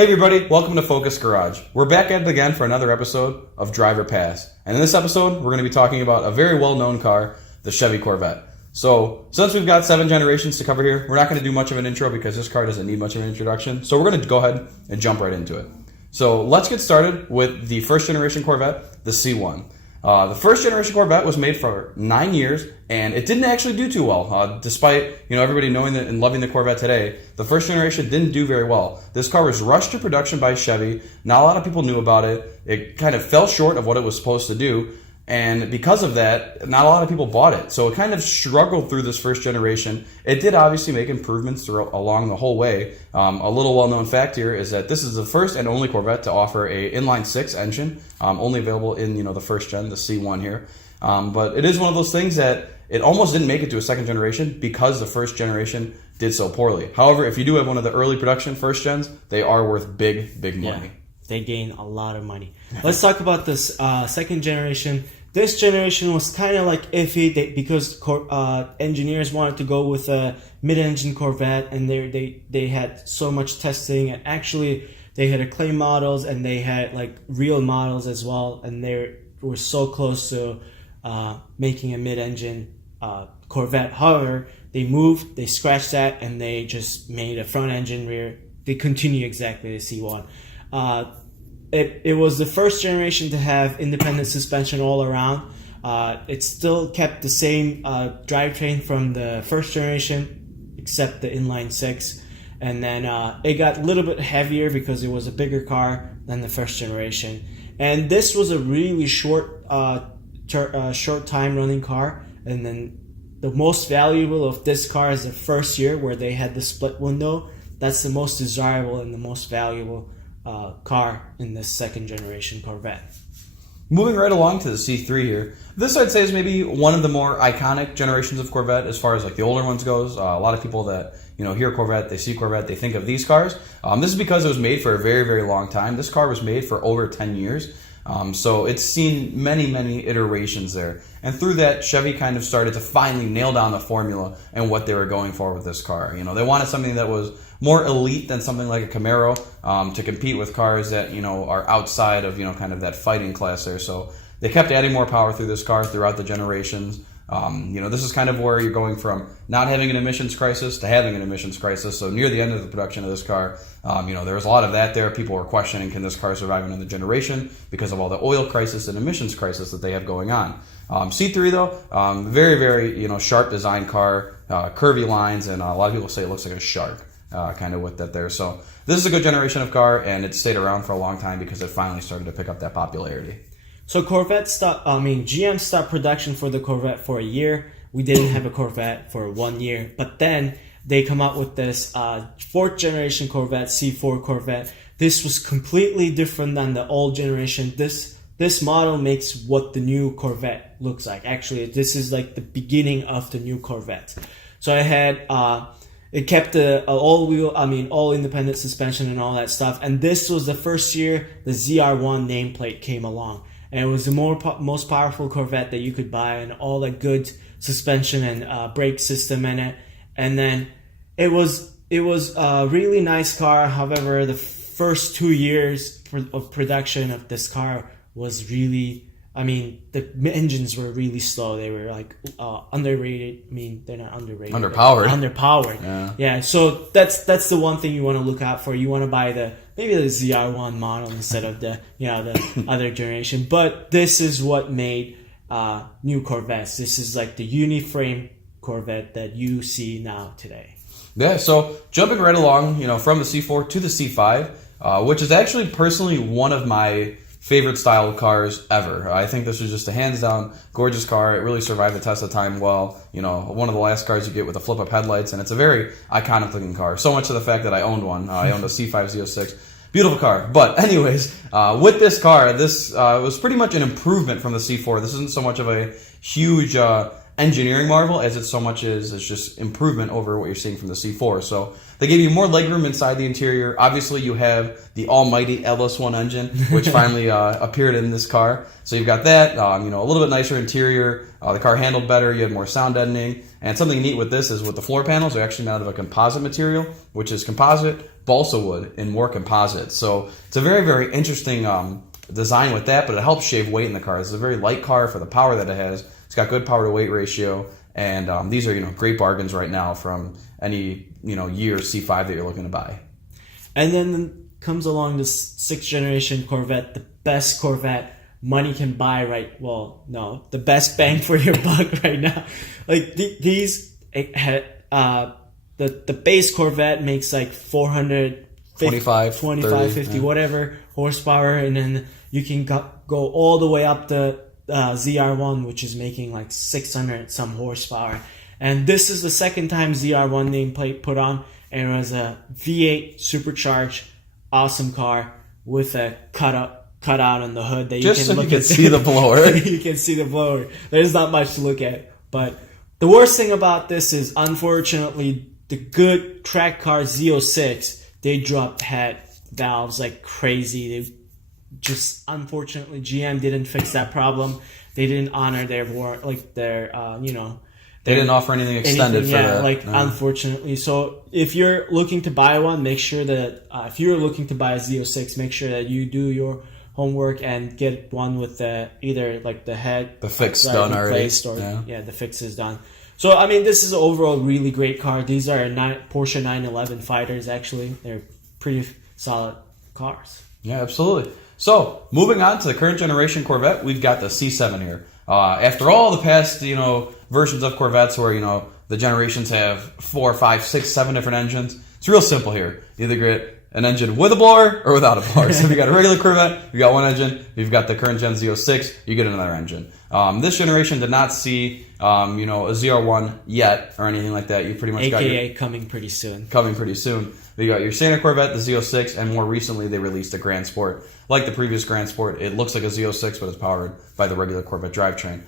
Hey everybody, welcome to Focus Garage. We're back at it again for another episode of Driver Pass. And in this episode, we're going to be talking about a very well-known car, the Chevy Corvette. So, since we've got 7 generations to cover here, we're not going to do much of an intro because this car doesn't need much of an introduction. So we're going to go ahead and jump right into it. So let's get started with the first generation Corvette, the C1. The first generation Corvette was made for 9 years, and it didn't actually do too well. Despite everybody knowing that and loving the Corvette today, the first generation didn't do very well. This car was rushed to production by Chevy. Not a lot of people knew about it. It kind of fell short of what it was supposed to do, and because of that, not a lot of people bought it. So it kind of struggled through this first generation. It did obviously make improvements along the whole way. A little well-known fact here is that this is the first and only Corvette to offer a inline-6 engine, only available in the first gen, the C1 here. But it is one of those things that it almost didn't make it to a second generation because the first generation did so poorly. However, if you do have one of the early production first gens, they are worth big money. Yeah, they gain a lot of money. Let's talk about this second generation. This generation was kind of like iffy because engineers wanted to go with a mid-engine Corvette, and they had so much testing, and actually they had acclaimed models and they had like real models as well, and they were so close to making a mid-engine Corvette. However, they scratched that, and they just made a front engine rear. They continue exactly the C1. It was the first generation to have independent suspension all around. It still kept the same drivetrain from the first generation, except the inline 6. And then it got a little bit heavier because it was a bigger car than the first generation. And this was a really short time running car. And then the most valuable of this car is the first year where they had the split window. That's the most desirable and the most valuable car in this second generation Corvette. Moving right along to the C3 here. This I'd say is maybe one of the more iconic generations of Corvette as far as like the older ones goes. A lot of people that hear Corvette, they see Corvette, they think of these cars. This is because it was made for a very long time. This car was made for over 10 years. So it's seen many iterations there. And through that, Chevy kind of started to finally nail down the formula and what they were going for with this car. They wanted something that was more elite than something like a Camaro to compete with cars that, are outside of, kind of that fighting class there. So they kept adding more power through this car throughout the generations. This is kind of where you're going from not having an emissions crisis to having an emissions crisis. So near the end of the production of this car, there was a lot of that there. People were questioning, can this car survive another generation because of all the oil crisis and emissions crisis that they have going on. C3 though, very sharp design car, curvy lines, and a lot of people say it looks like a shark, kind of with that there. So this is a good generation of car, and it stayed around for a long time because it finally started to pick up that popularity. So GM stopped production for the Corvette for a year. We didn't have a Corvette for 1 year, but then they come out with this fourth generation Corvette, C4 Corvette. This was completely different than the old generation. This model makes what the new Corvette looks like. Actually, this is like the beginning of the new Corvette. So I had it kept the all independent suspension and all that stuff. And this was the first year the ZR1 nameplate came along. And it was the most powerful Corvette that you could buy, and all the good suspension and brake system in it. And then it was a really nice car. However, the first 2 years of production of this car was really, the engines were really slow. They were like underrated. They're not underrated. Underpowered. Yeah. So that's the one thing you want to look out for. You want to buy maybe the ZR1 model instead of the other generation. But this is what made new Corvettes. This is like the uniframe Corvette that you see now today. Yeah. So jumping right along, from the C4 to the C5, which is actually personally one of my favorite style cars ever. I think this was just a hands down gorgeous car. It really survived the test of time well. One of the last cars you get with the flip up headlights, and it's a very iconic looking car. So much to the fact that I owned one. I owned a C5 Z06. Beautiful car. But anyways, with this car, this was pretty much an improvement from the C4. This isn't so much of a huge engineering marvel as it so much is just improvement over what you're seeing from the C4. So they gave you more legroom inside the interior. Obviously, you have the almighty LS1 engine, which finally appeared in this car. So you've got that, a little bit nicer interior. The car handled better. You have more sound deadening. And something neat with this is with the floor panels, they're actually made out of a composite material, which is composite balsa wood and more composite. So it's a very, very interesting design with that, but it helps shave weight in the car. It's a very light car for the power that it has. It's got good power to weight ratio, and these are great bargains right now from any year C5 that you're looking to buy. And then comes along this 6th generation Corvette, the best Corvette money can buy. The best bang for your buck right now. Like these, the base Corvette makes like 425, 50, yeah, whatever horsepower, and then you can go all the way up to ZR1, which is making like 600 some horsepower. And this is the second time ZR1 nameplate put on, and it was a V8 supercharged, awesome car with a cutout on the hood that you just can so look you at. Can see the blower. You can see the blower. There's not much to look at, but the worst thing about this is, unfortunately, the good track car Z06, they dropped head valves like crazy. They just, unfortunately, GM didn't fix that problem. They didn't honor their they didn't offer anything extended for that. Unfortunately. So if you're looking to buy one, make sure that if you're looking to buy a Z06, make sure that you do your homework and get one with either the head, the fix done already, or the fix is done. So I mean, this is an overall really great car. These are Porsche 911 Fighters. Actually, they're pretty solid cars. Yeah, absolutely. So moving on to the current generation Corvette, we've got the C7 here. After all the past versions of Corvettes where the generations have 4, 5, 6, 7 different engines, it's real simple here. You either get an engine with a blower or without a blower. So if you got a regular Corvette, you got one engine. If you've got the current Gen Z06, you get another engine. This generation did not see a ZR1 yet or anything like that. You pretty much got your coming pretty soon. You got your standard Corvette, the Z06, and more recently they released a Grand Sport. Like the previous Grand Sport, it looks like a Z06, but it's powered by the regular Corvette drivetrain.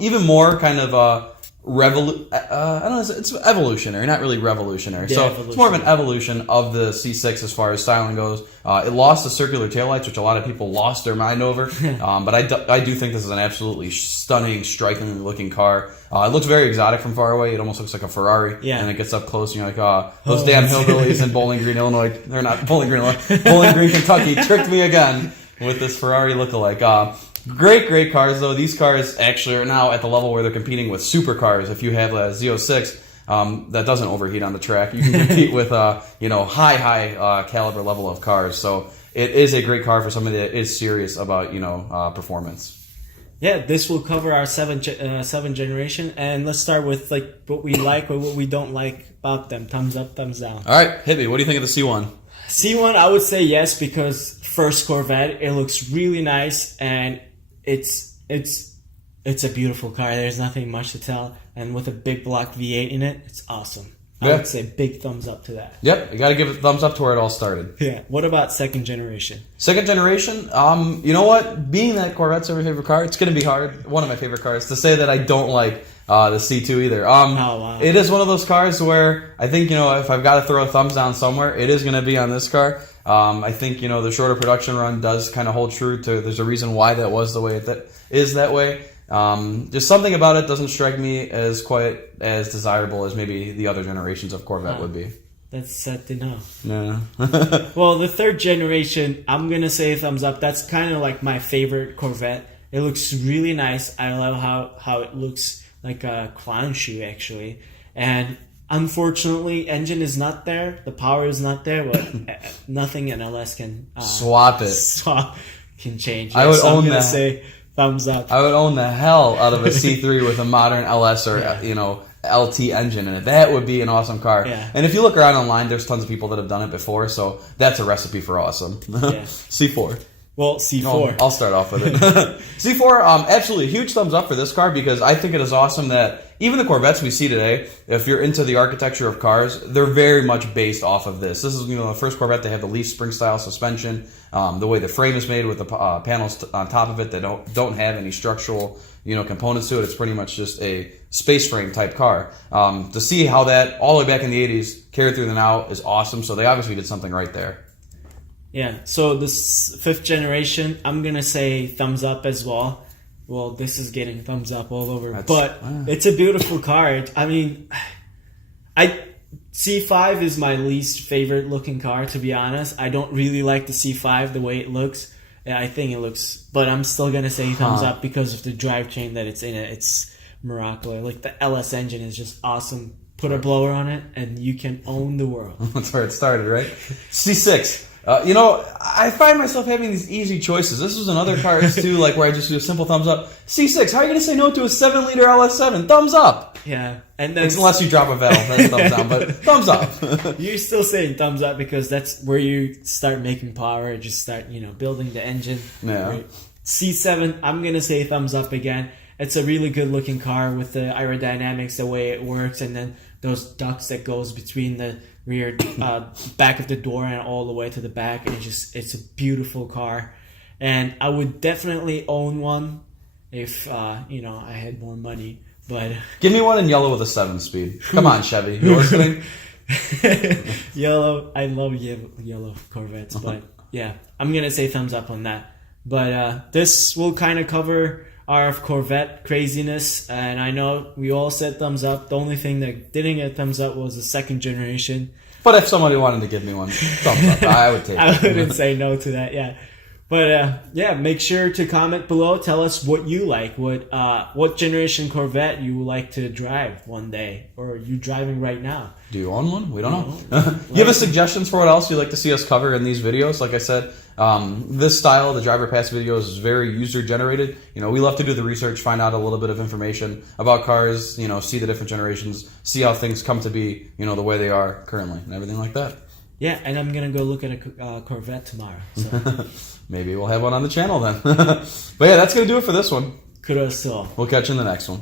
Even more kind of I don't know, it's evolutionary, not really revolutionary. Yeah, so it's more of an evolution of the C6 as far as styling goes. It lost the circular taillights, which a lot of people lost their mind over. But I do think this is an absolutely stunning, strikingly looking car. It looks very exotic from far away. It almost looks like a Ferrari. Yeah. And it gets up close and you're like, those damn hillbillies in Bowling Green, Illinois. They're not Bowling Green, Illinois. Bowling Green, Kentucky tricked me again with this Ferrari lookalike. Great cars, though. These cars actually are now at the level where they're competing with supercars. If you have a Z06 that doesn't overheat on the track, you can compete with high caliber level of cars. So it is a great car for somebody that is serious about performance. Yeah, this will cover our 7 generation, and let's start with what we like or what we don't like about them. Thumbs up, thumbs down. All right, hit me. What do you think of the C1? C1, I would say yes, because first Corvette, it looks really nice, and it's a beautiful car. There's nothing much to tell, and with a big block V8 in it, it's awesome. I would say big thumbs up to that. Yep, you got to give it a thumbs up to where it all started. Yeah. What about second generation? Second generation, you know what? Being that Corvette's my favorite car, it's going to be hard. One of my favorite cars to say that I don't like the C2 either. Wow. It is one of those cars where I think if I've got to throw a thumbs down somewhere, it is going to be on this car. I think the shorter production run does kind of hold true to. There's a reason why that was the way it is that way. Just something about it doesn't strike me as quite as desirable as maybe the other generations of Corvette would be. That's sad to know. No. Well, the third generation, I'm going to say a thumbs up. That's kind of like my favorite Corvette. It looks really nice. I love how it looks like a clown shoe, actually. And unfortunately, engine is not there. The power is not there. But nothing an LS can swap it. Can change. I would own I'm that. Say thumbs up. I would own the hell out of a C3 with a modern LS or LT engine in it. That would be an awesome car. Yeah. And if you look around online, there's tons of people that have done it before. So that's a recipe for awesome. Yeah. C4. Well, C4. I'll start off with it. C4, absolutely huge thumbs up for this car because I think it is awesome that even the Corvettes we see today, if you're into the architecture of cars, they're very much based off of this. This is, the first Corvette. They have the leaf spring style suspension. The way the frame is made with the panels on top of it that don't have any structural, components to it. It's pretty much just a space frame type car. To see how that all the way back in the 80s carried through the now is awesome. So they obviously did something right there. Yeah, so this 5th generation, I'm going to say thumbs up as well. Well, this is getting thumbs up all over. It's a beautiful car. I mean, C5 is my least favorite looking car, to be honest. I don't really like the C5, the way it looks. I think it looks... But I'm still going to say thumbs up because of the drivetrain that it's in it. It's Murica. Like, the LS engine is just awesome. Put a blower on it, and you can own the world. That's where it started, right? C6. I find myself having these easy choices. This was another cars too, like where I just do a simple thumbs up. C6. How are you going to say no to a 7-liter LS7? Thumbs up. Yeah, and then unless you drop a valve, then thumbs down. But thumbs up. You're still saying thumbs up because that's where you start making power. Just start, building the engine. Yeah. Right? C7. I'm going to say thumbs up again. It's a really good looking car with the aerodynamics, the way it works, and then those ducts that goes between the rear back of the door and all the way to the back, and it's a beautiful car, and I would definitely own one if I had more money. But give me one in yellow with a 7-speed. Come on, Chevy, you listening? Yellow, I love yellow Corvettes, but yeah, I'm gonna say thumbs up on that. But this will kind of cover our Corvette craziness, and I know we all said thumbs up. The only thing that didn't get thumbs up was the 2nd generation. But if somebody wanted to give me one, thumbs up. I would take it. I wouldn't say no to that, yeah. But make sure to comment below. Tell us what you like. What generation Corvette you would like to drive one day, or are you driving right now? Do you own one? We don't know. You have suggestions for what else you'd like to see us cover in these videos? Like I said, this style, the driver pass videos, is very user generated. We love to do the research, find out a little bit of information about cars. See the different generations, see how things come to be. The way they are currently, and everything like that. Yeah, and I'm gonna go look at a Corvette tomorrow. So. Maybe we'll have one on the channel then. But yeah, that's gonna do it for this one. Kudos to all. We'll catch you in the next one.